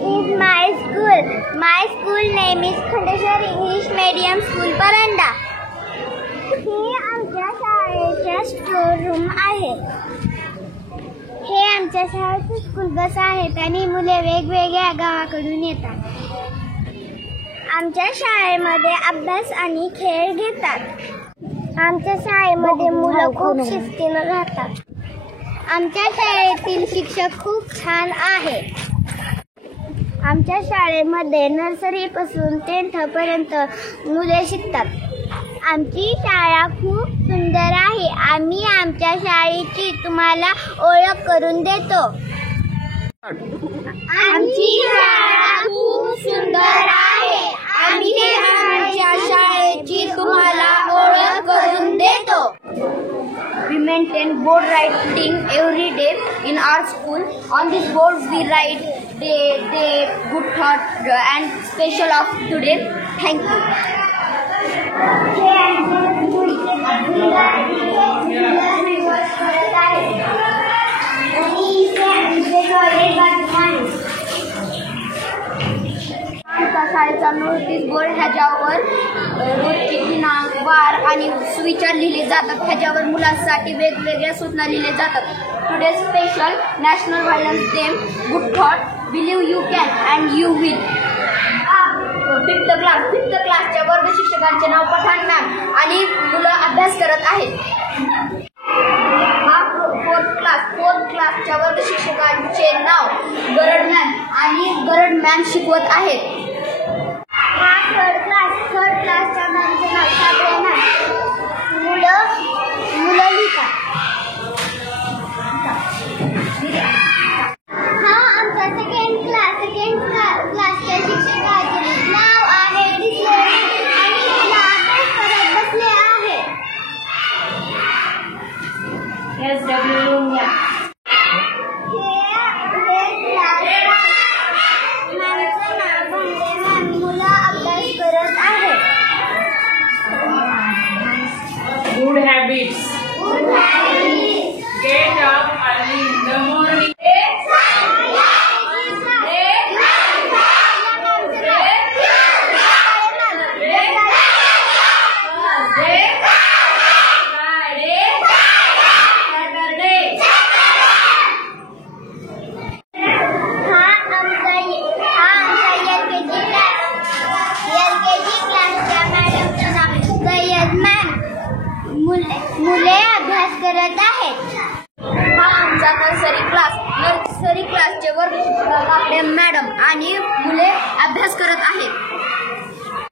is my school. My school name is Khandeshwar English Medium School, Paranda. हे आमच्या शाळेचा store room आहे. हे आमच्या शाळेचं स्कूल बस आहेत आणि मुले वेगवेगळ्या गावाकडून येतात. आमच्या शाळेमध्ये अभ्यास आणि खेळ घेतात. आमच्या शाळेमध्ये मुलं खूप शिस्तीनं राहतात. आमच्या शाळेतील शिक्षक खूप छान आहेत. आमच्या शाळेमध्ये नर्सरीपासून 10th पर्यंत मुले शिकतात. आमची शाळा खूप सुंदर आहे. आम्ही आमच्या शाळेची तुम्हाला ओळख करून देतो. आमची शाळा खूप सुंदर आहे. आम्ही आमच्या शाळेची तुम्हाला ओळख करून देतो. We maintain board writing every day in our school. On this board we write day, good thought and special of today. Thank you. शाळेचा नोटीस बोर्ड ह्याच्यावर रोजचे दिनांक, वार आणि सुविचार लिहिले जातात. ह्याच्यावर मुलांसाठी वेगवेगळ्या सूचना लिहिल्या जातात. Today special national violence day, good thought, believe you can and you will. Fifth क्लासच्या वर्ग शिक्षकांचे नाव पठाण मॅम आणि मुलं अभ्यास करत आहेत. हा फोर्थ क्लासच्या वर्ग शिक्षकांचे नाव गरड मॅम आणि गरड मॅम शिकवत आहेत. हा थर्ड क्लासच्या मॅमचे नाव साबळे मॅम. मुलं लिहितात. हा आमचा सेकंड क्लासच्या शिक्षकाचे नाव आहे आणि मुलं अभ्यास करत बसले आहे. Good habits. Get up early in the morning. मुले अभ्यास करत आहेत. हा आमचा नर्सरी क्लासचे वर्ग शिक्षक मॅडम आणि मुले